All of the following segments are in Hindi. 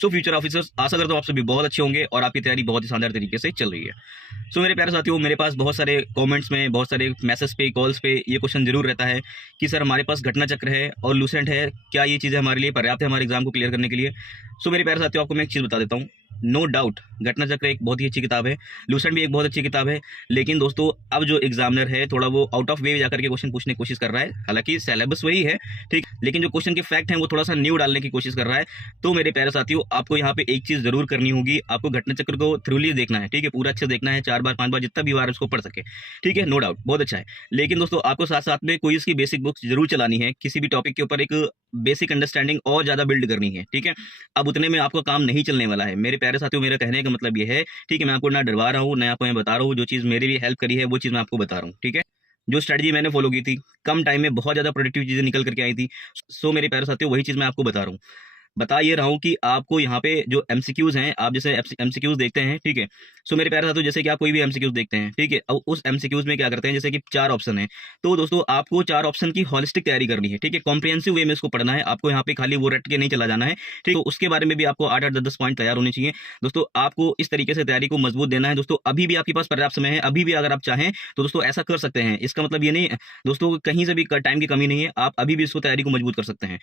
सो फ्यूचर ऑफिसर्स, आशा करता हूँ आप सभी बहुत अच्छे होंगे और आपकी तैयारी बहुत ही शानदार तरीके से चल रही है। सो मेरे प्यारे साथियों, मेरे पास बहुत सारे कमेंट्स में, बहुत सारे मैसेज पे, कॉल्स पे ये क्वेश्चन जरूर रहता है कि सर हमारे पास घटना चक्र है और लूसेंट है, क्या ये चीज़ें हमारे लिए पर्याप्त है हमारे एग्जाम को क्लियर करने के लिए। सो मेरे प्यारे साथियों, आपको मैं एक चीज़ बता देता हूँ, नो डाउट घटना चक्र एक बहुत ही अच्छी किताब है, लूसेंट भी एक बहुत अच्छी किताब है। लेकिन दोस्तों, अब जो एग्जामिनर है थोड़ा वो आउट ऑफ वे जाकर के क्वेश्चन पूछने की कोशिश कर रहा है। हालांकि सिलेबस वही है, ठीक, लेकिन जो क्वेश्चन के फैक्ट हैं वो थोड़ा सा न्यू डालने की कोशिश कर रहा है। तो मेरे प्यारे साथियों, आपको यहाँ पे एक चीज जरूर करनी होगी, आपको घटना चक्र को थ्रूली देखना है, ठीक है, पूरा अच्छे से देखना है, 4 बार 5 बार जितना भी बार उसको पढ़ सके, ठीक है, नो डाउट बहुत अच्छा है। लेकिन दोस्तों, आपको साथ साथ में क्विज की बेसिक बुक्स जरूर चलानी है, किसी भी टॉपिक के ऊपर एक बेसिक अंडरस्टैंडिंग और ज्यादा बिल्ड करनी है, ठीक है। अब उतने में आपका काम नहीं चलने वाला है मेरे प्यारे साथियों। मेरा कहने का मतलब ये है, ठीक है, मैं आपको ना डरवा रहा हूँ, ना आपको मैं बता रहा हूँ, जो चीज़ मेरे लिए हेल्प करी है वो चीज़ मैं आपको बता रहा हूँ, ठीक है। जो स्ट्रेटजी मैंने फॉलो की थी, कम टाइम में बहुत ज़्यादा प्रोडक्टिव चीज़ें निकल करके आई थी। सो मेरे प्यारे साथियों, वही चीज़ मैं आपको बता रहा हूँ। बता ये रहा हूँ कि आपको यहाँ पे जो एमसीक्यूज हैं, आप जैसे एमसीक्यूज देखते हैं, ठीक है। सो मेरे प्यारे साथियों, जैसे कि आप कोई भी एमसीक्यूज देखते हैं, ठीक है, अब उस एमसीक्यूज में क्या करते हैं, जैसे कि 4 ऑप्शन है, तो दोस्तों आपको 4 ऑप्शन की होलिस्टिक तैयारी करनी है, ठीक है, कॉम्प्रिहेंसिव वे में इसको पढ़ना है आपको। यहाँ पे खाली वो रट के नहीं चला जाना है, ठीक है। उसके बारे में भी आपको 8-8 10-10 पॉइंट तैयार होने चाहिए दोस्तों। आपको इस तरीके से तैयारी को मजबूत देना है दोस्तों। अभी भी आपके पास पर्याप्त समय है, अभी भी अगर आप चाहें तो दोस्तों ऐसा कर सकते हैं। इसका मतलब ये नहीं दोस्तों, कहीं से भी टाइम की कमी नहीं है, आप अभी भी इसको तैयारी को मजबूत कर सकते हैं।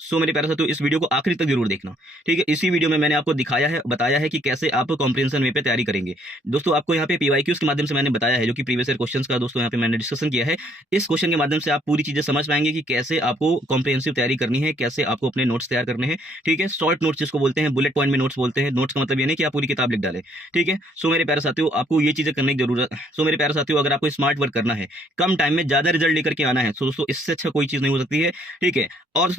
सो मेरे प्यारे साथियों, इस वीडियो को आखिरी तक जरूर देखना, ठीक है। इसी वीडियो में मैंने आपको दिखाया है, बताया है कि कैसे आप कॉम्प्रिहेंशन वे पे तैयारी करेंगे दोस्तों। आपको यहाँ पे पीवाईक्यूज के माध्यम से मैंने बताया है, जो कि प्रीवियस ईयर क्वेश्चंस का दोस्तों यहाँ पे मैंने डिस्कशन किया है। इस क्वेश्चन के माध्यम से आप पूरी चीजें समझ पाएंगे कि कैसे आपको कॉम्प्रिहेंसिव तैयारी करनी है, कैसे आपको अपने नोट्स तैयार करने हैं, ठीक है। शॉर्ट नोट्स जिसको बोलते हैं, बुलेट पॉइंट में नोट्स बोलते हैं। नोट्स का मतलब ये नहीं कि आप पूरी किताब लिख डालें, ठीक है। सो मेरे प्यारे साथियों, आपको ये चीजें करने की जरूरत। सो मेरे प्यारे साथियों, अगर आपको स्मार्ट वर्क करना है, कम टाइम में ज्यादा रिजल्ट लेकर के आना है, तो दोस्तों इससे अच्छा कोई चीज नहीं हो सकती है, ठीक है। और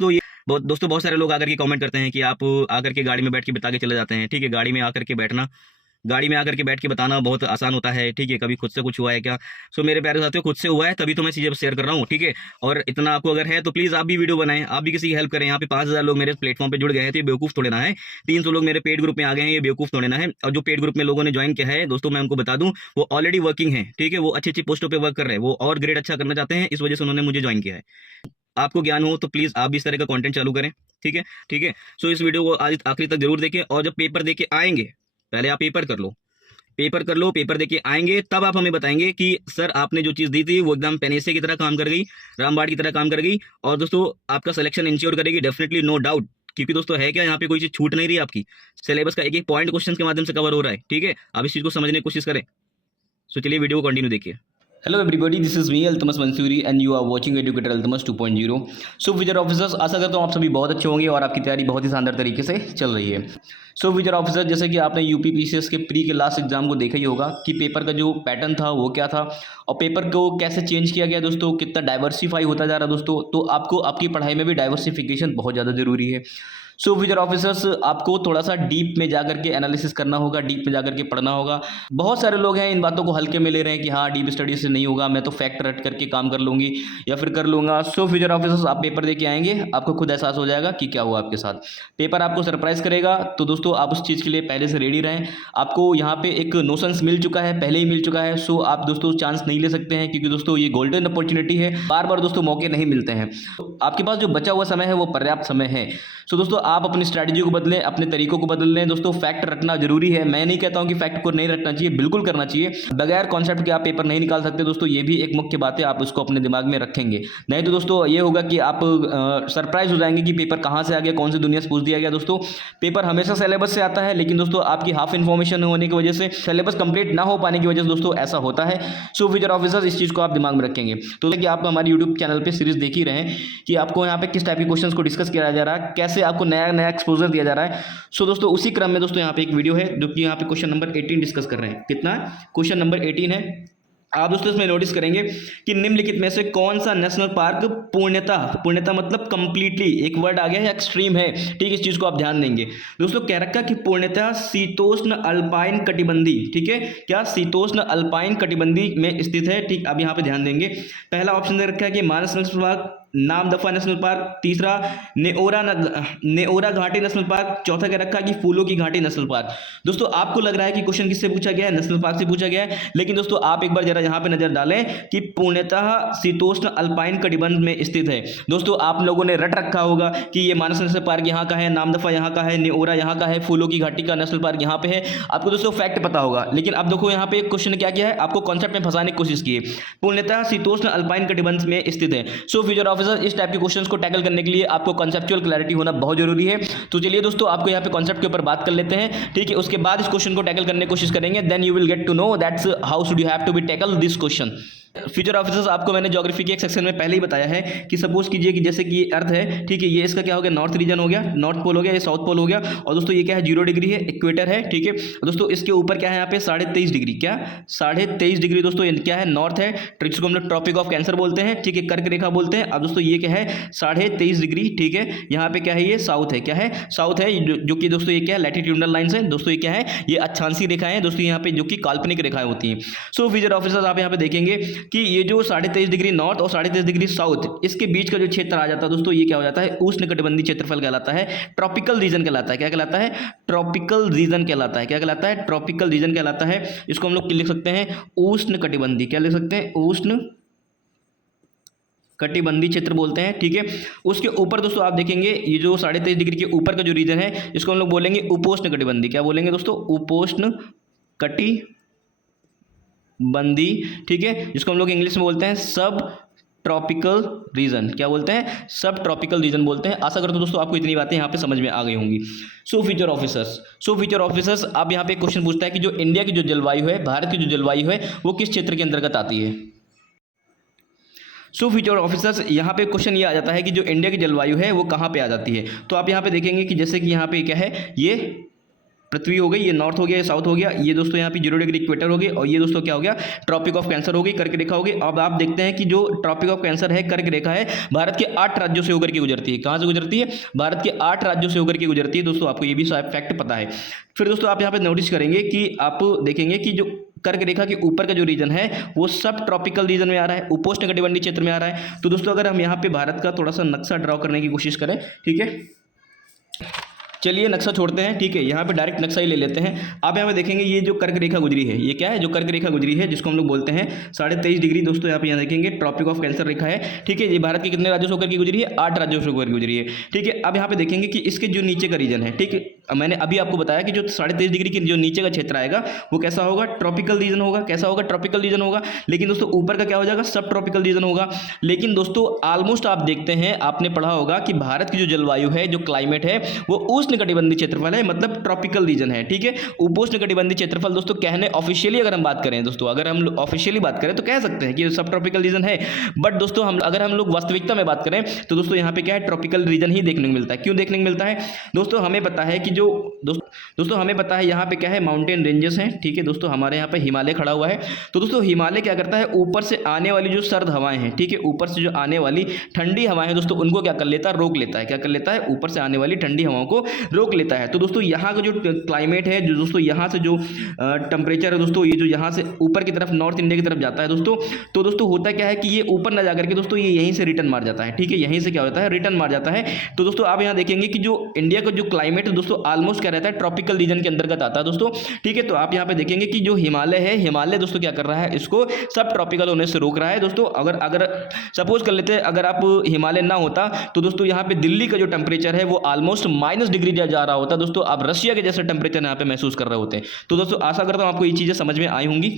दोस्तों बहुत सारे लोग आकर के कमेंट करते हैं कि आप आकर के गाड़ी में बैठ के बता के चले जाते हैं, ठीक है। गाड़ी में आकर के बैठना, गाड़ी में आकर के बैठ के बताना बहुत आसान होता है, ठीक है। कभी खुद से कुछ हुआ है क्या? सो मेरे प्यारे साथियों, खुद से हुआ है तभी तो मैं चीजें शेयर कर रहा हूँ, ठीक है। और इतना आपको अगर है तो प्लीज आप भी वीडियो बनाएं, आप भी किसी की हेल्प करें। यहाँ पे 5000 लोग मेरे प्लेटफॉर्म पे जुड़ गए हैं, तो ये बेवकूफ थोड़े ना है। 300 लोग मेरे पेड ग्रुप में आ गए हैं, ये बेवकूफ थोड़े ना है। और जो पेड ग्रुप में लोगों ने ज्वाइन किया है दोस्तों, मैं उनको बता दूं, वो ऑलरेडी वर्किंग है, ठीक है। वो अच्छी अच्छी पोस्टों पर वर्क कर रहे हैं, वो और ग्रेड अच्छा करना चाहते हैं, इस वजह से उन्होंने मुझे ज्वाइन किया है। आपको ज्ञान हो तो प्लीज आप भी इस तरह का कंटेंट चालू करें, ठीक है, ठीक है। सो इस वीडियो को आज आखिरी तक जरूर देखें, और जब पेपर देके आएंगे, पहले आप पेपर कर लो, पेपर कर लो, पेपर देके आएंगे तब आप हमें बताएंगे कि सर आपने जो चीज दी थी वो एकदम पेनेसे की तरह काम कर गई, रामबाण की तरह काम कर गई, और दोस्तों आपका सिलेक्शन इंश्योर करेगी डेफिनेटली, नो डाउट। क्योंकि दोस्तों है क्या, यहाँ पे कोई चीज छूट नहीं रही आपकी, सिलेबस का एक एक पॉइंट क्वेश्चन के माध्यम से कवर हो रहा है, ठीक है। आप इस चीज को समझने की कोशिश करें। सो चलिए वीडियो को कंटिन्यू देखिए। Hello everybody, this is me Altamas Mansoori and you are watching educator Altamas 2.0। So future officers, आशा करता हूँ आप सभी बहुत अच्छे होंगे और आपकी तैयारी बहुत ही शानदार तरीके से चल रही है। सो फ्यूचर ऑफिसर, जैसे कि आपने यूपी पीसीएस के प्री के लास्ट एग्जाम को देखा ही होगा कि पेपर का जो पैटर्न था वो क्या था और पेपर को कैसे चेंज किया गया दोस्तों, कितना डाइवर्सिफाई होता जा रहा है दोस्तों। तो आपको आपकी पढ़ाई में भी डाइवर्सिफिकेशन बहुत ज़्यादा जरूरी है। सो फ्यूचर ऑफिसर्स, आपको थोड़ा सा डीप में जाकर के एनालिसिस करना होगा, डीप में जाकर के पढ़ना होगा। बहुत सारे लोग हैं इन बातों को हल्के में ले रहे हैं कि हाँ डीप स्टडी से नहीं होगा, मैं तो फैक्ट रट करके काम कर लूंगी या फिर कर लूंगा। सो फ्यूचर ऑफिसर्स, आप पेपर देके आएंगे, आपको खुद एहसास हो जाएगा कि क्या हुआ आपके साथ। पेपर आपको सरप्राइज करेगा, तो दोस्तों आप उस चीज़ के लिए पहले से रेडी रहें। आपको यहाँ पे एक नोशंस मिल चुका है, पहले ही मिल चुका है। सो आप दोस्तों चांस नहीं ले सकते हैं, क्योंकि दोस्तों ये गोल्डन अपॉर्चुनिटी है, बार बार दोस्तों मौके नहीं मिलते हैं। तो आपके पास जो बचा हुआ समय है वो पर्याप्त समय है। सो दोस्तों आप अपनी स्ट्रैटेजी को बदलें, अपने तरीकों को बदल लें दोस्तों। फैक्ट रटना जरूरी है, मैं नहीं कहता हूं कि फैक्ट को नहीं रटना चाहिए, बिल्कुल करना चाहिए। बगैर कॉन्सेप्ट के आप पेपर नहीं निकाल सकते दोस्तों, ये भी एक मुख्य बात है, आप उसको अपने दिमाग में रखेंगे। नहीं तो दोस्तों ये होगा कि आप सरप्राइज हो जाएंगे कि पेपर कहाँ से आ गया, कौन सी दुनिया से पूछ दिया गया। दोस्तों पेपर हमेशा सिलेबस से आता है, लेकिन दोस्तों आपकी हाफ इन्फॉर्मेशन होने की वजह से, सिलेबस कंप्लीट ना हो पाने की वजह से दोस्तों ऐसा होता है। सो फ्यूचर ऑफिसर्स, इस चीज़ को आप दिमाग में रखेंगे। तो कि आप हमारे यूट्यूब चैनल पर सीरीज देख ही रहे हैं कि आपको यहाँ पे किस टाइप के क्वेश्चन को डिस्कस किया जा रहा है, कैसे आपको नया नया एक्सपोजर दिया जा रहा है। सो दोस्तों उसी क्रम में दोस्तों यहाँ पे एक वीडियो है जो कि यहाँ पे क्वेश्चन नंबर 18 डिस्कस कर रहे हैं। कितना है? क्वेश्चन नंबर 18 है। आप दोस्तों इसमें नोटिस करेंगे कि निम्नलिखित में से कौन सा नेशनल पार्क पूर्णतः मतलब कंप्लीटली, एक वर्ड आ गया है एक्सट्रीम है, ठीक है, इस चीज को आप ध्यान देंगे दोस्तों। कह रखा कि पूर्णतः शीतोष्ण अल्पाइन कटिबंधी, ठीक है, क्या शीतोष्ण अल्पाइन कटिबंधी में स्थित है, ठीक। अब यहाँ पे ध्यान देंगे, पहला ऑप्शन दे रखा है कि Manas national park, Namdapha national park, तीसरा नेओरा घाटी नेशनल पार्क, चौथा क्या रखा कि फूलों की घाटी नेशनल पार्क। दोस्तों आपको लग रहा है कि क्वेश्चन किससे पूछा गया है, नेशनल पार्क से पूछा गया है, लेकिन दोस्तों आप एक बार जरा यहाँ पे नजर डालें कि पूर्णतः शीतोष्ण अल्पाइन कटिबंध में स्थित है। दोस्तों आप लोगों ने रट रखा होगा कि ये मानस नेशनल पार्क यहाँ का है, नामदफा यहाँ का है, नेओरा यहाँ का है, फूलों की घाटी का नेशनल पार्क यहाँ पे है। आपको दोस्तों फैक्ट पता होगा, लेकिन अब देखो यहाँ पे क्वेश्चन क्या किया है, आपको कॉन्सेप्ट में फंसाने की कोशिश की है। पूर्णतः शीतोष्ण अल्पाइन कटिबंध में स्थित है। सो फ्यूचर ऑफिसर इस टाइप के क्वेश्चंस को टैकल करने के लिए आपको कॉन्सेप्चुअल क्लैरिटी होना बहुत जरूरी है। तो चलिए दोस्तों आपको यहाँ पे कॉन्सेप्ट के ऊपर बात कर लेते हैं, ठीक है। उसके बाद इस क्वेश्चन को टैकल करने की कोशिश करेंगे, then you will get to know that's how should you have to be tackle this question. Future officers आपको मैंने ज्योग्राफी के एक सेक्शन में पहले ही बताया है कि सपोज कीजिए कि जैसे कि अर्थ है, ठीक है, ये इसका क्या हो गया, नॉर्थ रीजन हो गया, नॉर्थ पोल हो गया, ये साउथ पोल हो गया, और दोस्तों ये क्या है, 0 डिग्री है, इक्वेटर है, ठीक है। दोस्तों इसके ऊपर क्या है, यहाँ पे 23.5 डिग्री, क्या 23.5 डिग्री दोस्तों ये क्या है, नॉर्थ है, जिसको हम लोग ट्रॉपिक ऑफ कैंसर बोलते हैं, ठीक है, कर्क रेखा बोलते हैं। अब दोस्तों ये क्या है, 23.5 डिग्री, ठीक है। यहाँ पे क्या है, ये साउथ है, क्या है, साउथ है, जो कि दोस्तों ये क्या है, लैटिट्यूडनल लाइन्स है। दोस्तों ये क्या है, ये अक्षांशीय रेखाएं हैं दोस्तों, यहाँ पे जो कि काल्पनिक रेखाएं होती हैं। सो फ्यूचर ऑफिसर्स आप यहाँ पे देखेंगे कि ये जो 23.5 डिग्री नॉर्थ और 23.5 डिग्री साउथ, इसके बीच का जो क्षेत्र आ जाता है दोस्तों, ये क्या हो जाता है, उष्णकटिबंधीय क्षेत्रफल कहलाता है, ट्रॉपिकल रीजन कहलाता है। क्या कहलाता है, ट्रॉपिकल रीजन कहलाता है। क्या कहलाता है, ट्रॉपिकल रीजन कहलाता है। इसको हम लोग लिख सकते हैं उष्णकटिबंधीय, क्या लिख सकते हैं, उष्ण कटिबंधीय क्षेत्र बोलते हैं, ठीक है। उसके ऊपर दोस्तों आप देखेंगे ये जो 23.5 डिग्री के ऊपर का जो रीजन है, इसको हम लोग बोलेंगे उपोष्ण कटिबंधीय। क्या बोलेंगे दोस्तों, उपोष्ण कटिबंधी, ठीक है, जिसको हम लोग इंग्लिश में बोलते हैं सब ट्रॉपिकल रीजन। क्या बोलते हैं, सब ट्रॉपिकल रीजन बोलते हैं। आशा करता हूं दोस्तों आपको इतनी बातें यहाँ पे समझ में आ गई होंगी। सो फ्यूचर ऑफिसर्स आप यहाँ पे क्वेश्चन पूछता है कि जो इंडिया की जो जलवायु है, भारत की जो जलवायु है, वो किस क्षेत्र के अंतर्गत आती है। सो फ्यूचर ऑफिसर्स यहाँ पे क्वेश्चन ये आ जाता है कि जो इंडिया की जलवायु है वो कहाँ पे आ जाती है। तो आप यहाँ पे देखेंगे कि जैसे कि यहाँ पे क्या है, ये पृथ्वी हो गई, ये नॉर्थ हो गया, ये साउथ हो गया, ये दोस्तों यहाँ पे 0 डिग्री इक्वेटर हो गई, और ये दोस्तों क्या हो गया, ट्रॉपिक ऑफ कैंसर हो गई, कर्क रेखा हो गई। अब आप देखते हैं कि जो ट्रॉपिक ऑफ कैंसर है, कर्क रेखा है, भारत के 8 राज्यों से होकर के गुजरती है। कहाँ से गुजरती है, भारत के 8 राज्यों से होकर के गुजरती है। दोस्तों आपको ये भी फैक्ट पता है। फिर दोस्तों आप यहाँ पे नोटिस करेंगे कि आप देखेंगे कि जो कर्क रेखा के ऊपर का जो रीजन है वो सब ट्रॉपिकल रीजन में आ रहा है, उपोष्ण कटिबंधीय क्षेत्र में आ रहा है। तो दोस्तों अगर हम यहाँ पे भारत का थोड़ा सा नक्शा ड्रॉ करने की कोशिश करें, ठीक है, चलिए नक्शा छोड़ते हैं, ठीक है, यहाँ पे डायरेक्ट नक्शा ही ले लेते हैं। आप यहाँ पे देखेंगे ये जो कर्क रेखा गुजरी है, ये क्या है, जो कर्क रेखा गुजरी है, जिसको हम लोग बोलते हैं 23.5 डिग्री। दोस्तों यहाँ पे यहाँ देखेंगे ट्रॉपिक ऑफ कैंसर रेखा है, ठीक है। ये भारत के कितने राज्यों से होकर के गुजरी है, 8 राज्यों से होकर गुजरी है, ठीक है। अब यहाँ पे देखेंगे कि इसके जो नीचे का रीजन है, ठीक है, मैंने अभी आपको बताया कि जो 23.5 डिग्री की जो नीचे का क्षेत्र आएगा वो कैसा होगा, ट्रॉपिकल रीजन होगा। कैसा होगा, ट्रॉपिकल रीजन होगा। लेकिन दोस्तों ऊपर का क्या हो जाएगा, सब ट्रॉपिकल रीजन होगा। लेकिन दोस्तों ऑलमोस्ट आप देखते हैं, आपने पढ़ा होगा कि भारत की जो जलवायु है, जो क्लाइमेट है, वो उष्ण कटिबंधीय क्षेत्रफल है, मतलब ट्रॉपिकल रीजन है, ठीक है। उपोष्ण कटिबंधीय क्षेत्रफल दोस्तों कहने ऑफिशियली अगर हम बात करें दोस्तों, अगर हम ऑफिशियली बात करें तो कह सकते हैं कि सब ट्रॉपिकल रीजन है। बट दोस्तों अगर हम लोग वास्तविकता में बात करें तो दोस्तों यहाँ पे क्या है, ट्रॉपिकल रीजन ही देखने को मिलता है। क्यों देखने को मिलता है दोस्तों, हमें पता है कि जो दोस्तों हमें पता है यहाँ पे क्या है, माउंटेन रेंजेस हैं, ठीक है। दोस्तों हमारे यहाँ पे हिमालय खड़ा हुआ है। तो दोस्तों हिमालय क्या करता है, ऊपर से आने वाली जो सर्द हवाएं हैं, ठीक है, ऊपर से जो आने वाली ठंडी हवाएं हैं दोस्तों, उनको क्या कर लेता है, रोक लेता है। क्या कर लेता है, ऊपर से आने वाली ठंडी हवाओं को रोक लेता है। तो दोस्तों यहाँ का जो क्लाइमेट है, जो दोस्तों यहाँ से जो टेम्परेचर है दोस्तों, ये जो यहाँ से ऊपर की तरफ नॉर्थ इंडिया की तरफ जाता है दोस्तों, तो दोस्तों होता क्या है कि ये ऊपर ना जाकर के दोस्तों ये यहीं से रिटर्न मार जाता है, ठीक है, यहीं से क्या होता है, रिटर्न मार जाता है। तो दोस्तों आप यहाँ देखेंगे कि जो इंडिया का जो क्लाइमेट है दोस्तों ऑलमोस्ट क्या रहता है, ट्रॉपिकल रीजन के अंतर्गत आता है दोस्तों, ठीक है। तो आप यहाँ पे देखेंगे कि जो हिमालय है, हिमालय दोस्तों क्या कर रहा है, इसको सब ट्रॉपिकल होने से रोक रहा है दोस्तों। अगर सपोज कर लेते हैं, अगर आप हिमालय ना होता तो दोस्तों यहाँ पे दिल्ली का जो टेम्परेचर है वो ऑलमोस्ट -डिग्री जा रहा होता दोस्तों, आप रशिया के जैसे टेम्परेचर यहाँ पे महसूस कर रहे होते हैं। तो दोस्तों आशा करता हूँ आपको ये चीजें समझ में आई होंगी।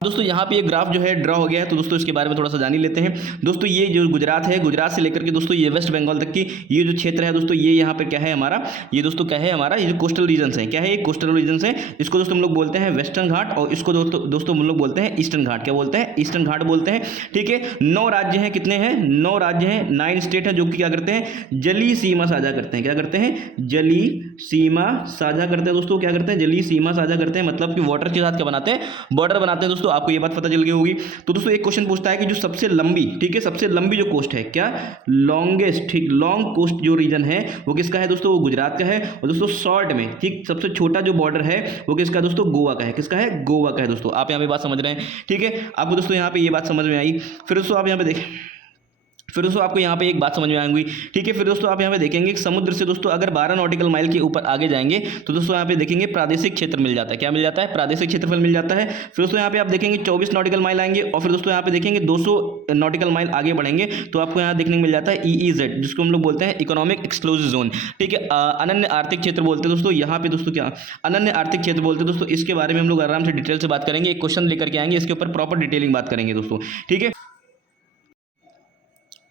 दोस्तों यहाँ पे एक ग्राफ जो है ड्रॉ हो गया है, तो दोस्तों इसके बारे में थोड़ा सा जान ही लेते हैं। दोस्तों ये जो गुजरात है, गुजरात से लेकर के दोस्तों ये वेस्ट बंगाल तक की ये जो क्षेत्र है दोस्तों, ये यहाँ पे क्या है हमारा, ये दोस्तों क्या है हमारा, ये जो कोस्टल रीजन्स है, क्या है, ये कोस्टल रीजन्स है। इसको दोस्तों हम लोग बोलते हैं वेस्टर्न घाट, और इसको दोस्तों हम लोग बोलते हैं ईस्टर्न घाट। क्या बोलते हैं, ईस्टर्न घाट बोलते हैं, ठीक है। 9 राज्य हैं, कितने हैं, 9 राज्य हैं, 9 स्टेट है, जो कि क्या करते हैं, जलीय सीमा साझा करते हैं। क्या करते हैं, जलीय सीमा साझा करते हैं दोस्तों, क्या करते हैं, जलीय सीमा साझा करते हैं, मतलब कि वाटर के साथ क्या बनाते हैं, बॉर्डर बनाते हैं दोस्तों। आपको ये बात पता चल होगी। तो दोस्तों एक क्वेश्चन पूछता है कि जो सबसे लंबी, ठीक है, सबसे लंबी जो कोस्ट है, क्या लॉन्गेस्ट, ठीक, लॉन्ग कोस्ट जो रीजन है वो किसका है दोस्तों, वो गुजरात का है। और दोस्तों शॉर्ट में, ठीक, सबसे छोटा जो बॉर्डर है वो किसका दोस्तों, गोवा का है। किसका है, गोवा का है दोस्तों। आप यहाँ पे बात समझ रहे हैं, ठीक है। आपको दोस्तों यहाँ पे ये बात समझ में आई। फिर दोस्तों आप यहाँ पे देखें, फिर दोस्तों आपको यहाँ पे एक बात समझ में आएंगी, ठीक है। फिर दोस्तों आप यहाँ पे देखेंगे कि समुद्र से दोस्तों अगर 12 नॉटिकल माइल के ऊपर आगे जाएंगे तो दोस्तों यहाँ पे देखेंगे प्रादेशिक क्षेत्र मिल जाता है। क्या मिल जाता है? प्रादेशिक क्षेत्रफल मिल जाता है। फिर दोस्तों यहाँ पे आप देखेंगे 24 नॉटिकल माइल आएंगे और फिर दोस्तों यहाँ पे देखेंगे 200 नॉटिकल माइल आगे बढ़ेंगे तो आपको यहाँ देखने को मिल जाता है EEZ, जिसको हम लोग बोलते हैं इकोनॉमिक एक्सक्लूसिव जोन, ठीक है। अनन्य आर्थिक क्षेत्र बोलते हैं दोस्तों। यहाँ पे दोस्तों क्या अनन्य आर्थिक क्षेत्र बोलते हैं दोस्तों। इसके बारे में हम लोग आराम से डिटेल से बात करेंगे, एक क्वेश्चन लेकर के आएंगे, इसके ऊपर प्रॉपर डिटेलिंग बात करेंगे दोस्तों, ठीक है।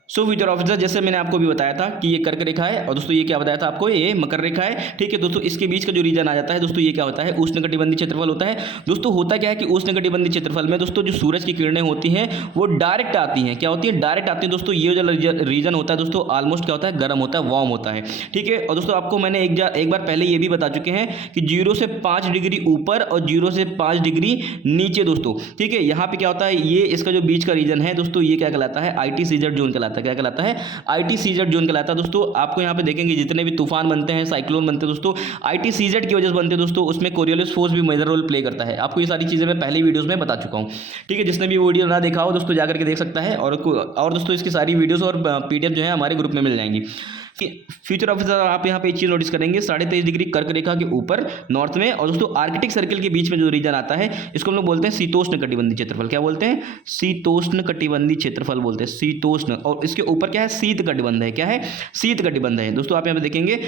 सो फ्यूचर ऑफिसर, जैसे मैंने आपको भी बताया था कि ये कर्क रेखा है और दोस्तों ये क्या बताया था आपको, ये मकर रेखा है, ठीक है। दोस्तों इसके बीच का जो रीजन आ जाता है दोस्तों, ये क्या होता है? उष्णकटिबंधीय क्षेत्रफल होता है। दोस्तों होता क्या है कि उष्णकटिबंधीय क्षेत्रफल में दोस्तों जो सूरज की किरणें होती हैं वो डायरेक्ट आती हैं। क्या होती है? डायरेक्ट आती हैं दोस्तों। ये जो रीजन होता है दोस्तों ऑलमोस्ट क्या होता है? गर्म होता है, वार्म होता है, ठीक है। और दोस्तों आपको मैंने एक बार पहले ये भी बता चुके हैं कि 0 से 5 डिग्री ऊपर और 0 से 5 डिग्री नीचे दोस्तों, ठीक है। यहाँ पे क्या होता है? ये इसका जो बीच का रीजन है दोस्तों, ये क्या कहलाता है? ITCZ जोन कहलाता है। क्या कहलाता है? ITCZ जोन कहलाता है दोस्तों। आपको यहाँ पे देखेंगे जितने भी तूफान बनते हैं, साइक्लोन बनते हैं दोस्तों, ITCZ की वजह से बनते हैं दोस्तों। उसमें कोरियोलिस फोर्स भी मेजर रोल प्ले करता है। आपको ये सारी चीजें मैं पहले वीडियोस में बता चुका हूँ, ठीक है। जिसने भी वीडियो ना देखा हो दोस्तों जाकर के देख सकता है। और दोस्तों इसकी सारी वीडियोस और PDF जो है हमारे ग्रुप में मिल जाएंगी। फ्यूचर ऑफिसर आप यहाँ पे एक चीज नोटिस करेंगे, 23.5 डिग्री कर्क रेखा के ऊपर नॉर्थ में और दोस्तों आर्कटिक सर्कल के बीच में जो रीजन आता है इसको हम लोग बोलते हैं शीतोष्ण कटिबंधीय क्षेत्रफल। क्या बोलते हैं? शीतोष्ण कटिबंधीय क्षेत्रफल बोलते हैं, शीतोष्ण। और इसके ऊपर क्या है? शीत कटिबंध है। क्या है? शीत कटिबंध है दोस्तों। आप यहाँ पे देखेंगे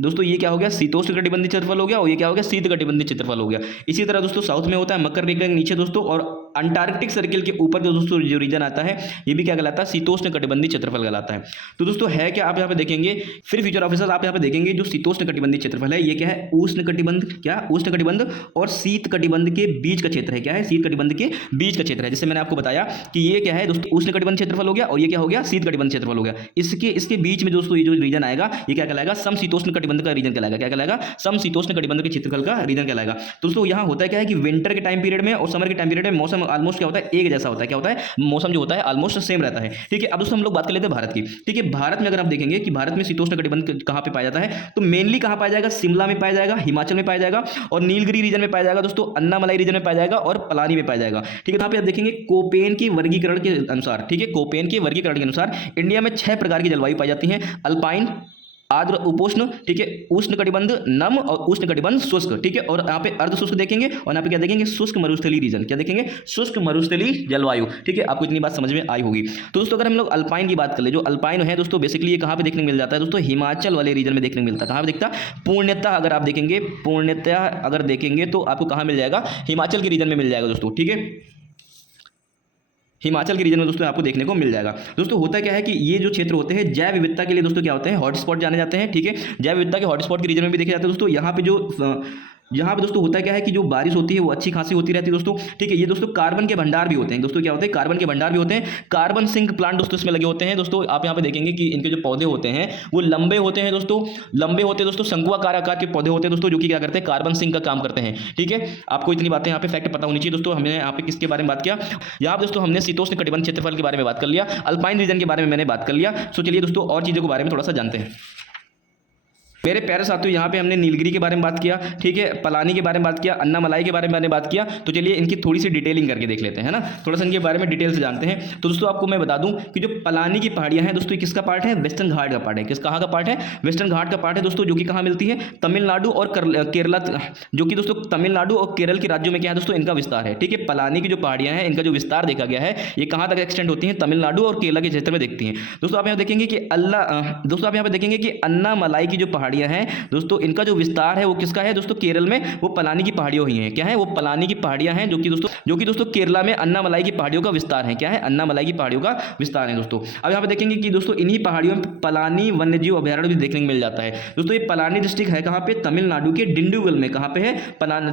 दोस्तों, ये क्या हो गया? शीतोष्ण कटिबंधीय क्षेत्रफल हो गया और ये क्या हो गया? शीत कटिबंधीय क्षेत्रफल हो गया। इसी तरह दोस्तों साउथ में होता है मकर रेखा के नीचे दोस्तों, और अंटार्कटिक सर्कल के ऊपर दोस्तों जो रीजन आता है ये भी क्या कहलाता है? शीतोष्ण कटिबंधीय क्षेत्रफल कहलाता है। तो दोस्तों है क्या, आप यहाँ पे देखेंगे। फिर फ्यूचर ऑफिसर आप यहाँ पे देखेंगे जो शीतोष्ण कटिबंधीय क्षेत्रफल है ये क्या है? उष्ण कटिबंध। क्या? उष्ण कटिबंध और शीत कटिबंध के बीच का क्षेत्र है। क्या है? शीत कटिबंध के बीच का क्षेत्र है। जैसे मैंने आपको बताया कि ये क्या है दोस्तों? उष्ण कटिबंध क्षेत्रफल हो गया और ये क्या हो गया? शीत कटिबंध क्षेत्रफल हो गया। इसके बीच में दोस्तों ये जो रीजन आएगा ये क्या कहलाएगा? समशीतोष्ण कटिबंध का रीजन कहलाएगा। क्या कहलाएगा? समशीतोष्ण कटिबंध के क्षेत्रफल का रीजन कहलाएगा। दोस्तों यहाँ होता है क्या है कि विंटर के टाइम पीरियड में और समर के टाइम पीरियड में मौसम ऑलमोस्ट क्या होता है? एक जैसा होता है। क्या होता है? मौसम जो होता है ऑलमोस्ट सेम रहता है, ठीक है। अब दोस्तों हम लोग बात कर लेते हैं भारत की, ठीक है। भारत में अगर आप देखेंगे कि भारत में शीतोष्ण कटिबंध कहाँ पे पाया जाता है तो मेनली कहाँ पाया जाएगा? शिमला में पाया जाएगा, हिमाचल में पाया जाएगा और नीलगिरी रीजन में पाया जाएगा दोस्तों, अन्नामलाई रीजन में पाया जाएगा और पलानी में पाया जाएगा, ठीक है। यहाँ पे आप देखेंगे कोपेन की वर्गीकरण के अनुसार, ठीक है, कोपेन के वर्गीकरण के अनुसार इंडिया में 6 प्रकार की जलवायु पाई जाती है। अल्पाइन, आर्द्र उपोष्ण, ठीक है, उष्ण कटिबंध, नम और उष्ण कटिबंध शुष्क, ठीक है। और यहाँ पे अर्ध शुष्क देखेंगे और यहाँ पे क्या देखेंगे? शुष्क मरुस्थलीय रीजन। क्या देखेंगे? शुष्क मरुस्थलीय जलवायु, ठीक है। आपको इतनी बात समझ में आई होगी। तो दोस्तों अगर हम लोग अल्पाइन की बात कर ले, जो अल्पाइन है दोस्तों बेसिकली ये कहाँ पे देखने को मिल जाता है दोस्तों? हिमाचल वाले रीजन में देखने को मिलता है। कहाँ पे दिखता है? पूर्णतः अगर आप देखेंगे, पूर्णतः अगर देखेंगे तो आपको कहाँ मिल जाएगा? हिमाचल के रीजन में मिल जाएगा दोस्तों, ठीक है। हिमाचल के रीजन में दोस्तों आपको देखने को मिल जाएगा। दोस्तों होता क्या है कि ये जो क्षेत्र होते हैं जैव विविधता के लिए दोस्तों क्या होते हैं? हॉटस्पॉट जाने जाते हैं, ठीक है। जैव विविधता के हॉटस्पॉट के रीजन में भी देखे जाते हैं दोस्तों। यहाँ पे दोस्तों होता क्या है कि जो बारिश होती है वो अच्छी खासी होती रहती है दोस्तों, ठीक है। ये दोस्तों कार्बन के भंडार भी होते हैं दोस्तों। क्या होते हैं? कार्बन के भंडार भी होते हैं। कार्बन सिंक प्लांट दोस्तों इसमें लगे होते हैं दोस्तों। आप यहाँ पे देखेंगे कि इनके जो पौधे होते हैं वो लंबे होते हैं दोस्तों, लंबे होते हैं दोस्तों, शंकुआकार आकार के पौधे होते हैं दोस्तों, जो कि क्या करते हैं? कार्बन सिंक का काम करते हैं, ठीक है। आपको इतनी बातें यहाँ पे फैक्ट पता होनी चाहिए दोस्तों। हमने यहाँ पे किसके बारे में बात किया? यहाँ पे दोस्तों हमने शीतोष्ण कटिबंध क्षेत्रफल के बारे में बात कर लिया, अल्पाइन रीजन के बारे में मैंने बात कर लिया। सो चलिए दोस्तों और चीज़ों के बारे में थोड़ा सा जानते हैं। मेरे प्यारे साथियों यहाँ पे हमने नीलगिरी के बारे में बात किया, ठीक है, पलानी के बारे में बात किया, अन्नामलाई के बारे में मैंने बात किया। तो चलिए इनकी थोड़ी सी डिटेलिंग करके देख लेते हैं, है ना, थोड़ा सा इनके बारे में डिटेल से जानते हैं। तो दोस्तों आपको मैं बता दूं कि जो पलानी की पहाड़ियां हैं दोस्तों, किसका पार्ट है? वेस्टर्न घाट का पार्ट है। किस कहाँ का पार्ट है? वेस्टर्न घाट का पार्ट है दोस्तों, जो कि कहाँ मिलती है? तमिलनाडु और केरला, जो कि दोस्तों तमिलनाडु और केरल के राज्यों में क्या है दोस्तों? इनका विस्तार है, ठीक है। पलानी की जो पहाड़ियां हैं इनका जो विस्तार देखा गया है ये कहाँ तक एक्सटेंड होती है? तमिलनाडु और केरला के क्षेत्र में देखती हैं दोस्तों। आप यहाँ देखेंगे कि दोस्तों आप यहाँ पे देखेंगे कि अन्नामलाई की जो पहाड़ियां हैं दोस्तों, इनका जो विस्तार है वो किसका है दोस्तों? केरल में वो पलानी की पहाड़ियों ही हैं। क्या है? वो पलानी की पहाड़ियां हैं जो कि दोस्तों केरला में अन्नामलाई की पहाड़ियों का विस्तार है। क्या है? अन्नामलाई की पहाड़ियों का विस्तार है दोस्तों। अब यहाँ पे देखेंगे कि दोस्तों इन्हीं पहाड़ियों में पलानी वन्यजीव अभयारण्य भी देखने को मिल जाता है दोस्तों। ये पलानी डिस्ट्रिक्ट है कहाँ पे? तमिलनाडु के डिंडीगुल में। कहाँ पे है?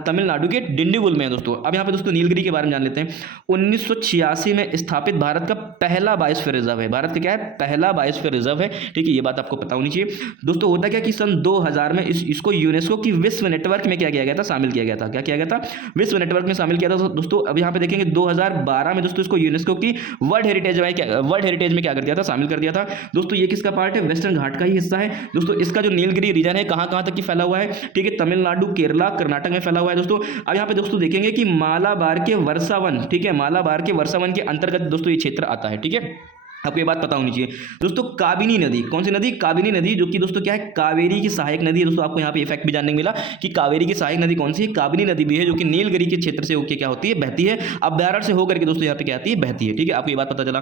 तमिलनाडु के डिंडीगुल में है दोस्तों। अब यहाँ पे दोस्तों नीलगिरी के बारे में जान लेते हैं। 1986 में स्थापित भारत का पहला बायोस्फीयर रिजर्व है। भारत का क्या है? पहला बायोस्फीयर रिजर्व है, ठीक है। ये बात आपको पता होनी चाहिए दोस्तों। होता क्या कि सन 2000 में इसको यूनेस्को की विश्व नेटवर्क में क्या किया गया था? शामिल किया गया था। क्या किया गया था? विश्व नेटवर्क में शामिल किया था दोस्तों। अब यहाँ पे देखेंगे 2012 में दोस्तों इसको यूनेस्को की वर्ल्ड हेरिटेज में क्या कर दिया था? शामिल कर दिया था दोस्तों। ये किसका पार्ट है? वेस्टर्न घाट का ही हिस्सा है दोस्तों। इसका जो नीलगिरी रीजन है कहाँ कहाँ तक की फैला हुआ है? ठीक है, तमिलनाडु, केरला, कर्नाटक में फैला हुआ है दोस्तों। अब यहाँ पे दोस्तों देखेंगे कि मालाबार के वर्षावन, ठीक है, मालाबार के वर्षावन के अंतर्गत दोस्तों ये क्षेत्र आता है, ठीक है। आपको ये बात पता होनी चाहिए दोस्तों। काबिनी नदी, कौन सी नदी? काबिनी नदी, जो कि दोस्तों क्या है, कावेरी की सहायक नदी है दोस्तों। आपको यहाँ पे इफेक्ट भी जानने को मिला कि कावेरी की सहायक नदी कौन सी है, काबिनी नदी भी है, जो कि नीलगिरी के क्षेत्र से होकर क्या होती है, बहती है। अभ्यारण्य से होकर के दोस्तों यहाँ पे क्या आती है, बहती है। ठीक है, आपको ये बात पता चला।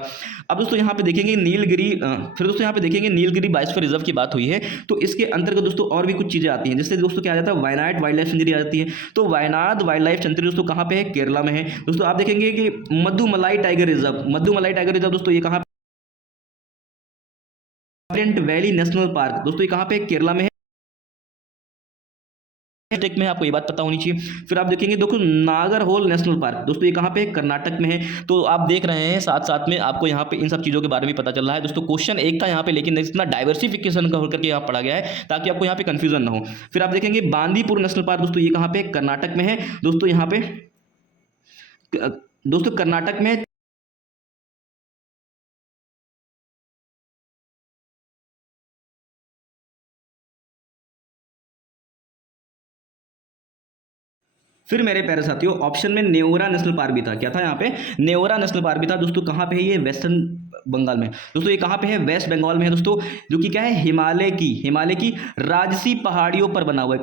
अब दोस्तों यहाँ पे देखेंगे नीलगिरी, फिर दोस्तों यहाँ पे देखेंगे नीलगिरी बायोस्फीयर रिजर्व की बात हुई है, तो इसके अंतर्गत दोस्तों और भी कुछ चीजें आती हैं, जिससे दोस्तों क्या आ जाता है, वायनाड वाइल्ड लाइफ सेंचुरी आ जाती है। तो वायनाड वाइल्ड लाइफ सेंचुरी दोस्तों कहाँ पे है, केरला में है दोस्तों। आप देखेंगे कि Mudumalai tiger reserve, Mudumalai tiger reserve दोस्तों ये कहाँ, वैली नेशनल पार्क दोस्तों ये कहाँ पे, केरला में है, डिस्ट्रिक्ट में है। आपको ये बात पता होनी चाहिए। फिर आप देखेंगे देखो नागरहोल नेशनल पार्क दोस्तों ये कहाँ पे, कर्नाटक में है। तो आप देख रहे हैं साथ साथ में आपको यहाँ पे इन सब चीज़ों के बारे में पता चल रहा है दोस्तों। क्वेश्चन एक था यहाँ पे, लेकिन इतना डाइवर्सिफिकेशन का होकर के यहाँ पढ़ा गया है ताकि आपको यहाँ पे कंफ्यूजन ना हो। फिर आप देखेंगे बांदीपुर नेशनल पार्क दोस्तों ये कहाँ पे, कर्नाटक में है दोस्तों। यहाँ पे दोस्तों कर्नाटक में, फिर मेरे प्यारे साथियों ऑप्शन में नेओरा नेशनल पार्क भी था। क्या था यहाँ पे, नेओरा नेशनल पार्क भी था दोस्तों। कहाँ पे है ये, वेस्टर्न बंगाल में दोस्तों। ये कहाँ पे है, वेस्ट बंगाल में है दोस्तों, जो कि क्या है, हिमालय की राजसी पहाड़ियों पर बना हुआ है।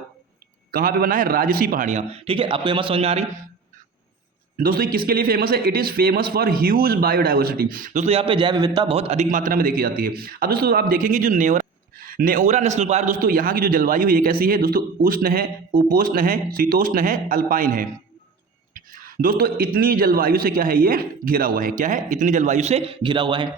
कहाँ पे बना है, राजसी पहाड़ियाँ। ठीक है, आपको ये मत समझ में आ रही दोस्तों, ये किसके लिए फेमस है, it is famous for huge biodiversity दोस्तों। यहाँ पे जैव विविधता बहुत अधिक मात्रा में देखी जाती है। अब दोस्तों आप देखेंगे जो नेओरा नेशनल पार्क दोस्तों, यहाँ की जो जलवायु है ये कैसी है दोस्तों, उष्ण है, उपोष्ण है, शीतोष्ण है, अल्पाइन है दोस्तों। इतनी जलवायु से क्या है, ये घिरा हुआ है। क्या है, इतनी जलवायु से घिरा हुआ है।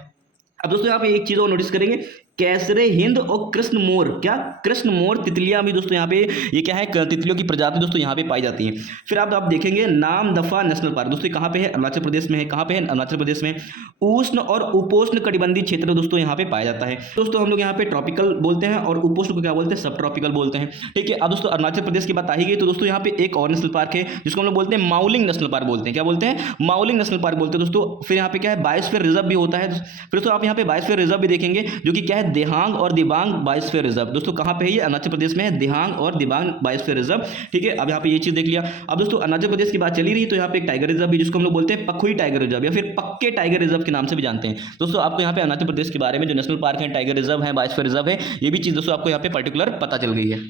अब दोस्तों यहाँ पे एक चीज और नोटिस करेंगे, कैसरे हिंद और कृष्ण मोर, क्या कृष्ण मोर तितलियां भी दोस्तों यहाँ पे, ये क्या है, तितलियों की प्रजाति दोस्तों यहाँ पे पाई जाती हैं। फिर आप देखेंगे नामदफा नेशनल पार्क दोस्तों कहाँ पे है, अरुणाचल प्रदेश में है। कहाँ पे है, अरुणाचल प्रदेश में। उष्ण और उपोष्ण कटिबंधीय क्षेत्र दोस्तों यहाँ पे पाया जाता है दोस्तों। हम लोग यहाँ पे ट्रॉपिकल बोलते हैं और उपोष्ण को क्या बोलते हैं, सब ट्रॉपिकल बोलते हैं। ठीक है, अब दोस्तों अरुणाचल प्रदेश की बात आई गई तो दोस्तों यहाँ पे एक और नेशनल पार्क है जिसको हम लोग बोलते हैं माउलिंग नेशनल पार्क बोलते हैं। क्या बोलते हैं, माउलिंग नेशनल पार्क बोलते हैं दोस्तों। फिर यहाँ पे क्या है, बायोस्फीयर रिजर्व भी होता है। फिर दोस्तों आप यहाँ पे बायोस्फीयर रिजर्व भी देखेंगे, जो कि क्या है, देहांग और दिबांग बायोस्फीयर रिजर्व दोस्तों। कहाँ पे है ये, अरुणाचल प्रदेश में है, देहांग और दिबांग बायोस्फीयर रिजर्व। ठीक है, अब यहाँ पे ये चीज देख लिया। अब दोस्तों अरुणाचल प्रदेश की बात चली रही तो यहाँ पे एक टाइगर रिजर्व भी, जिसको हम लोग बोलते हैं पखुई टाइगर रिजर्व या फिर पक्के टाइगर रिजर्व के नाम से भी जानते हैं दोस्तों। आपको यहाँ पे अरुणाचल प्रदेश के बारे में जो नेशनल पार्क है, टाइगर रिजर्व है, बायोस्फीयर रिजर्व है, ये भी चीज दोस्तों आपको यहाँ पे पर्टिकुलर पता चल गई है।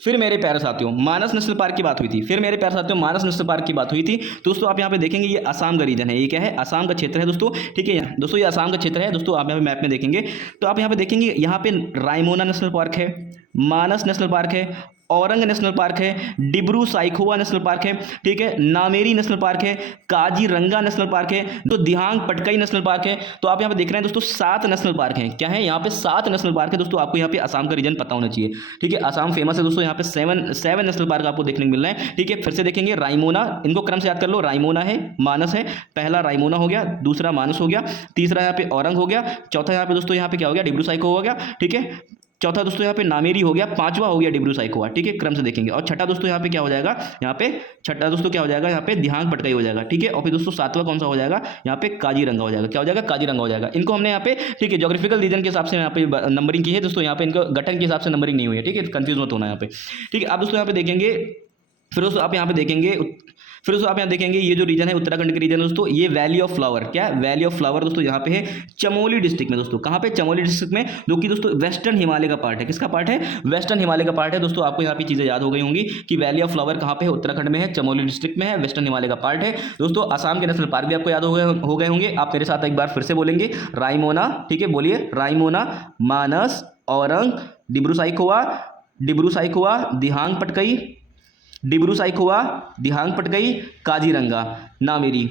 फिर मेरे प्यारे साथियों मानस नेशनल पार्क की बात हुई थी। मानस नेशनल पार्क की बात हुई थी दोस्तों। आप यहाँ पे देखेंगे ये असम का रीजन है, ये क्या है, असम का क्षेत्र है दोस्तों। ठीक है दोस्तों, ये असम का क्षेत्र है दोस्तों। आप यहाँ पे मैप में देखेंगे तो आप यहाँ पे देखेंगे, यहाँ पे रायमोना नेशनल पार्क है, मानस नेशनल पार्क है, औरंग नेशनल पार्क है, डिब्रू साइखोवा नेशनल पार्क है, ठीक है, नामेरी नेशनल पार्क है, काजीरंगा नेशनल पार्क है, तो दिहांग पटकाई नेशनल पार्क है। तो आप यहाँ पे देख रहे हैं दोस्तों 7 नेशनल पार्क हैं। क्या है, यहाँ पे 7 नेशनल पार्क है दोस्तों। आपको यहाँ पे असम का रीजन पता होना चाहिए। ठीक है, असम फेमस है दोस्तों। यहाँ पे 7 नेशनल पार्क आपको देखने को मिल रहे हैं। ठीक है, फिर से देखेंगे रायमोना, इनको क्रम से याद कर लो, रायमोना है, मानस है, पहला रायमोना हो गया, दूसरा मानस हो गया, तीसरा यहाँ पे औरंग हो गया, चौथा यहाँ पे दोस्तों यहाँ पे क्या हो गया, डिब्रू साइखोवा हो गया। ठीक है, चौथा दोस्तों यहाँ पे नामेरी हो गया, पांचवा हो गया डिब्रू साइखोवा। ठीक है, क्रम से देखेंगे। और छठा दोस्तों यहाँ पे क्या हो जाएगा, यहाँ पे छठा दोस्तों क्या हो जाएगा, यहाँ पे दिहांग पटकाई हो जाएगा। ठीक है, और फिर दोस्तों 7वां कौन सा हो जाएगा, यहाँ पे काजीरंगा हो जाएगा। क्या हो जाएगा, काजीरंगा हो जाएगा। इनको हमने यहाँ पे, ठीक है, ज्योग्राफिकल रीजन के हिसाब से यहाँ पे नंबरिंग की है दोस्तों। यहाँ पे इनको गठन के हिसाब से नंबरिंग नहीं हुई है। ठीक है, कंफ्यूज मत होना यहाँ पे। ठीक है, अब दोस्तों यहाँ पे देखेंगे, फिर दोस्तों आप यहाँ पे देखेंगे, फिर दोस्तों आप यहाँ देखेंगे ये जो रीजन है उत्तराखंड के रीजन है दोस्तों, ये वैली ऑफ फ्लावर, क्या वैली ऑफ फ्लावर दोस्तों यहाँ पे है चमोली डिस्ट्रिक्ट में दोस्तों। कहाँ पे, चमोली डिस्ट्रिक्ट में, जो कि दोस्तों वेस्टर्न हिमालय का पार्ट है। किसका पार्ट है, वेस्टर्न हिमालय का पार्ट है दोस्तों। आपको यहाँ पे चीजें याद हो गई होंगी कि वैली ऑफ फ्लावर कहाँ पे है, उत्तराखंड में है, चमोली डिस्ट्रिक्ट में है, वेस्टर्न हिमालय का पार्ट है दोस्तों। असम के नेशनल पार्क भी आपको याद हो गए होंगे। आप मेरे साथ एक बार फिर से बोलेंगे, रायमोना, ठीक है, बोलिए, रायमोना, मानस, औरंग, डिब्रू साइखोवा, दिहांग पटकाई, डिब्रू साइखोवा, दिहांग पटकाई, काजीरंगा, नामेरी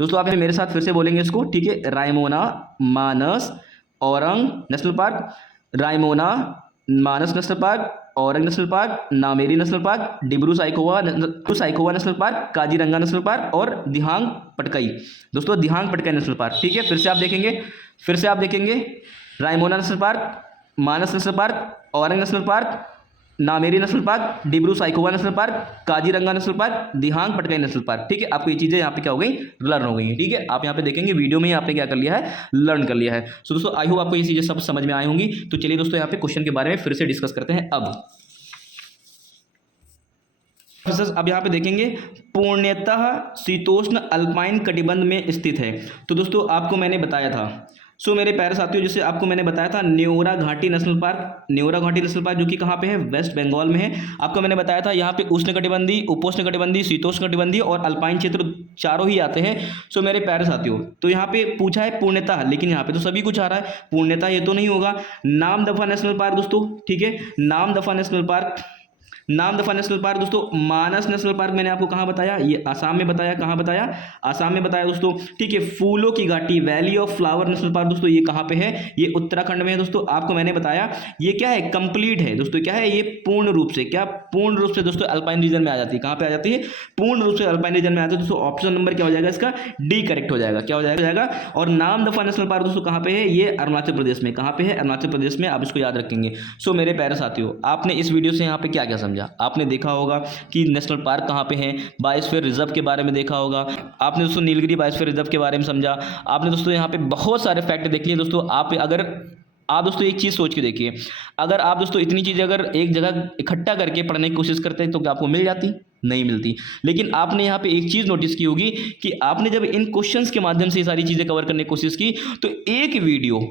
दोस्तों। आप मेरे साथ फिर से बोलेंगे इसको। ठीक है, Raimona, Manas, Aurang national park, Raimona, Manas national park, Aurang national park, Nameri national park, Dibru Saikhowa national park, Kaziranga national park और दिहांग पटकाई दोस्तों, दिहांग पटकाई नेशनल पार्क। ठीक है, फिर से आप देखेंगे Raimona national park, Manas national park, Aurang national park, Nameri national park, Dibru Saikhowa national park, Kaziranga national park, Dehing Patkai national park. ठीक है, आपको ये चीजें यहाँ पे क्या हो गई, लर्न हो गई हैं। ठीक है, आप यहाँ पे देखेंगे वीडियो में ही आपने क्या कर लिया है, लर्न कर लिया है। सो दोस्तों आई होप आपको ये चीजें सब समझ में आई होंगी। तो चलिए दोस्तों यहाँ पे क्वेश्चन के बारे में फिर से डिस्कस करते हैं। अब ऑफिसर्स अब यहाँ पे देखेंगे पूर्णतः शीतोष्ण अल्पाइन कटिबंध में स्थित है। तो दोस्तों आपको मैंने बताया था, सो मेरे प्यारे साथियों, जैसे आपको मैंने बताया था न्योरा घाटी नेशनल पार्क जो कि कहाँ पे है, वेस्ट बंगाल में है। आपको मैंने बताया था यहाँ पे उष्णकटिबंधीय, उपोष्णकटिबंधीय, शीतोष्णकटिबंधीय और अल्पाइन क्षेत्र चारों ही आते हैं। सो मेरे प्यारे साथियों, तो यहाँ पे पूछा है पूर्णतः, लेकिन यहाँ पे तो सभी कुछ आ रहा है, पूर्णतः ये तो नहीं होगा। नामदफा नेशनल पार्क दोस्तों, ठीक है, नामदफा नेशनल पार्क दोस्तों, मानस नेशनल पार्क मैंने आपको कहाँ बताया, ये आसाम में बताया, कहाँ बताया, आसाम में बताया दोस्तों, ठीक है। फूलों की घाटी valley of flower national park दोस्तों, ये कहाँ पे है, ये उत्तराखंड में है दोस्तों। आपको मैंने बताया ये क्या है, कंप्लीट है दोस्तों, क्या है ये, पूर्ण रूप से दोस्तों अल्पाइन रीजन में आ जाती है। कहाँ पे आ जाती है, पूर्ण रूप से अल्पाइन रीजन में आती है दोस्तों। ऑप्शन नंबर क्या हो जाएगा इसका, डी करेक्ट हो जाएगा, क्या हो जाएगा। और नामदफा नेशनल पार्क दोस्तों कहाँ पे है, ये अरुणाचल प्रदेश में, कहाँ पे है, अरुणाचल प्रदेश में, आप इसको याद रखेंगे। सो मेरे प्यारे साथियों, आपने इस वीडियो से यहाँ पे क्या क्या समझा, आपने देखा होगा कि नेशनल पार्क कहाँ पे हैं, बायोस्फीयर रिजर्व के बारे में देखा होगा आपने दोस्तों, नीलगिरी बायोस्फीयर रिजर्व के बारे में समझा आपने दोस्तों। यहाँ पे बहुत सारे फैक्ट देख लिए दोस्तों। आप दोस्तों एक चीज़ सोच के देखिए, अगर आप दोस्तों इतनी चीज़ें अगर एक जगह इकट्ठा करके पढ़ने की कोशिश करते हैं तो क्या आपको मिल जाती, नहीं मिलती। लेकिन आपने यहाँ पे एक चीज़ नोटिस की होगी कि आपने जब इन क्वेश्चंस के माध्यम से ये सारी चीज़ें कवर करने की कोशिश की तो एक वीडियो,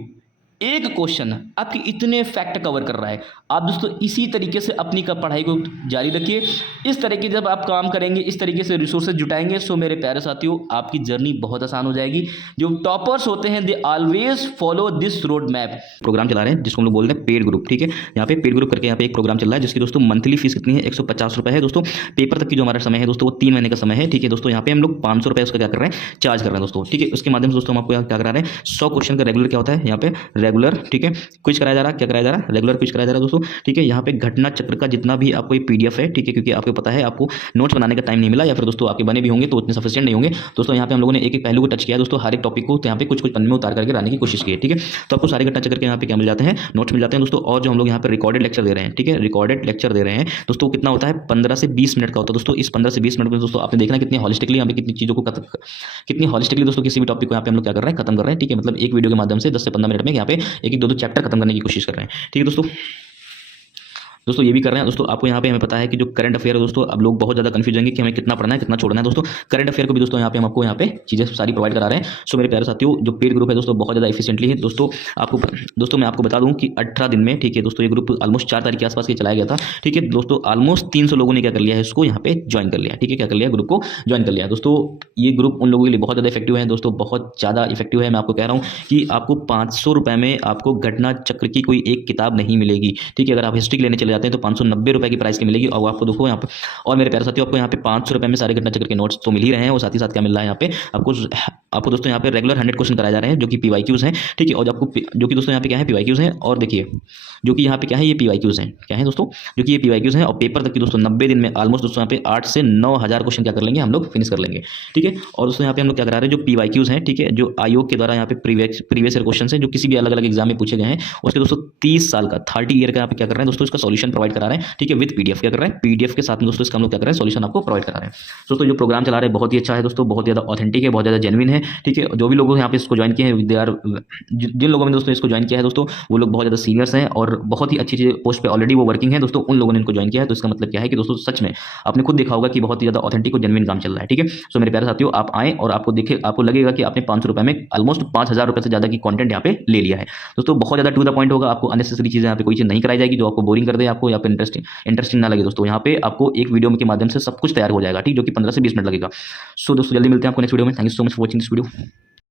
एक क्वेश्चन आपकी इतने फैक्ट कवर कर रहा है। आप दोस्तों इसी तरीके से अपनी पढ़ाई को जारी रखिए। इस तरीके जब आप काम करेंगे, इस तरीके से रिसोर्सेज जुटाएंगे, सो मेरे प्यारे साथियों आपकी जर्नी बहुत आसान हो जाएगी। जो टॉपर्स होते हैं they always follow this road map. Programme चला रहे हैं जिसको हम लोग बोलते हैं पेड ग्रुप, ठीक है। यहाँ पे पेड ग्रुप करके यहाँ पे एक प्रोग्राम चल रहा है जिसकी दोस्तों मंथली फीस कितनी है, 150 रुपये है दोस्तों। पेपर तक की जो हमारा समय है दोस्तों वो 3 महीने का समय है, ठीक है दोस्तों। यहाँ पे हम लोग 500 रुपये उसका क्या कर रहे हैं, चार्ज कर रहे हैं दोस्तों, ठीक है। उसके माध्यम से दोस्तों हम आपको क्या करा रहे हैं, 100 क्वेश्चन का रेगुलर क्या होता है, यहाँ पे रेगुलर, ठीक है, क्विज कराया जा रहा है, क्या कराया जा रहा है, रेगुलर क्विज कराया जा रहा है दोस्तों, ठीक है। यहाँ पे घटना चक्र का जितना भी आपको ये पीडीएफ है, ठीक है, क्योंकि आपको पता है आपको नोट्स बनाने का टाइम नहीं मिला या फिर दोस्तों आपके बने भी होंगे तो उतने सफिशिएंट नहीं होंगे दोस्तों। यहाँ पे हम लोगों ने एक एक पहलू को टच किया दोस्तों, हर एक टॉपिक को, तो यहाँ पे कुछ पन्ने में उतार करके लाने की कोशिश की है, ठीक है। तो आपको सारे घटना चक्र के यहाँ पे क्या मिल जाते हैं, नोट्स मिल जाते हैं दोस्तों। और जो हम लोग यहाँ पे रिकॉर्डेड लेक्चर दे रहे हैं, ठीक है, रिकॉर्डेड लेक्चर दे रहे हैं दोस्तों, कितना होता है, 15 से 20 मिनट का होता है दोस्तों। इस 15 से 20 मिनट में दोस्तों आपने देखना कितनी हॉलिस्टिकली यहाँ पे कितनी चीज़ों को कितनी हॉलिस्टिकली दोस्तों किसी भी टॉपिक को यहाँ पे हम लोग क्या कर रहे हैं, खत्म कर रहे हैं, ठीक है। मतलब एक वीडियो के माध्यम से 10 से 15 मिनट में यहाँ पे एक दो चैप्टर खत्म करने की कोशिश कर रहे हैं, ठीक है दोस्तों ये भी कर रहे हैं दोस्तों। आपको यहाँ पे हमें पता है कि जो करंट अफेयर है दोस्तों, अब लोग बहुत ज़्यादा कंफ्यूज होंगे कि हमें कितना पढ़ना है, कितना छोड़ना है दोस्तों। करंट अफेयर को भी दोस्तों यहाँ पे हम आपको यहाँ पे चीज़ें सारी प्रोवाइड करा रहे हैं। सो मेरे प्यारे साथियों, जो पेड ग्रुप है दोस्तों बहुत ज़्यादा एफिशिएंटली है दोस्तों। मैं आपको बता दूँ कि 18 दिन में, ठीक है दोस्तों, ये ग्रुप ऑलमोस्ट 4 तारीख के आसपास ये चलाया गया था, ठीक है दोस्तों। ऑलमोस्ट 300 लोगों ने क्या कर लिया है, इसको यहाँ पे ज्वाइन कर लिया, ठीक है, क्या कर लिया, ग्रुप को ज्वाइन कर लिया दोस्तों। ये ग्रुप उन लोगों के लिए बहुत ज़्यादा इफेक्टिव है दोस्तों, बहुत ज़्यादा इफेक्टिव है। मैं आपको कह रहा हूँ कि आपको 500 रुपये में आपको घटना चक्र की कोई एक किताब नहीं मिलेगी, ठीक है। अगर आप हिस्ट्री लेने चले जाते हैं तो 590 रुपये की प्राइस की मिलेगी। और आपको देखो यहाँ पे, और मेरे प्यारे साथियों आपको यहाँ पे 500 रुपये में सारे घटना चक्र के नोट्स तो मिल ही रहे हैं, और साथ ही साथ क्या मिल रहा है यहाँ पे आपको दोस्तों, यहाँ पे रेगुलर 100 क्वेश्चन कराए जा रहे हैं जो कि PYQs हैं, ठीक है। और आपको जो कि दोस्तों यहाँ पे क्या है, PYQs हैं। और देखिए जो कि यहाँ पे क्या है, ये PYQs हैं, क्या है दोस्तों, जो कि ये PYQs हैं। और पेपर तक की दोस्तों 90 दिन में ऑलमोस्ट दोस्तों यहाँ पे 8 से 9 हज़ार क्वेश्चन क्या कर लेंगे, हम लोग फिनिश कर लेंगे, ठीक है। और दोस्तों यहाँ पे हम लोग क्या करा रहे हैं, जो PYQs हैं, ठीक है, जो आयोग के द्वारा यहाँ पे प्रीवियस ईयर क्वेश्चन हैं जो किसी भी अलग अलग एग्जाम में पूछे गए हैं, उसके दोस्तों 30 साल का 30 ईयर का यहाँ पे क्या कर रहे हैं दोस्तों, इसका सॉल्यूशन प्रोवाइड करा रहे हैं, ठीक है, विद PDF क्या कर रहे हैं, PDF के साथ में दोस्तों इसका हम लोग क्या कर रहे हैं, सॉल्यूशन आपको प्रोवाइड करा रहे हैं दोस्तों। जो प्रोग्राम चला रहे हैं बहुत ही अच्छा है दोस्तों, बहुत ज़्यादा ऑथेंटिक है, बहुत ज़्यादा जेन्युइन है, ठीक है। जो भी लोग यहाँ पे इसको ज्वाइन किए हैं, जिन लोगों ने दोस्तों इसको ज्वाइन किया है दोस्तों, वो लोग बहुत ज़्यादा सीनियर्स हैं और बहुत ही अच्छी पोस्ट पे ऑलरेडी वो वर्किंग है दोस्तों। उन लोगों ने इनको ज्वाइन किया है, तो इसका मतलब क्या है कि दोस्तों सच में आपने खुद देखा होगा कि बहुत ही ज़्यादा ऑथेंटिक और जेन्युइन काम चल रहा है, ठीक है। सो मेरे प्यारे साथियों, आप आएँ और आपको लगेगा कि आपने 500 रुपये में ऑलमोस्ट 5000 रुपये से ज़्यादा की कंटेंट यहाँ पे ले लिया है दोस्तों। बहुत ज़्यादा टू द पॉइंट होगा, आपको अननेसेसरी चीज़ें यहाँ पे कोई चीज़ नहीं कराई जाएगी जो आपको बोरिंग कर दे, आपको यहाँ पे इंटरेस्टिंग ना लगे दोस्तों। यहाँ पे आपको एक वीडियो के माध्यम से सब कुछ तैयार हो जाएगा, ठीक, जो कि 15 से 20 मिनट लगेगा। सो दोस्तों जल्दी मिलते हैं आपको नेक्स्ट वीडियो में। Thank you so much for watching this video.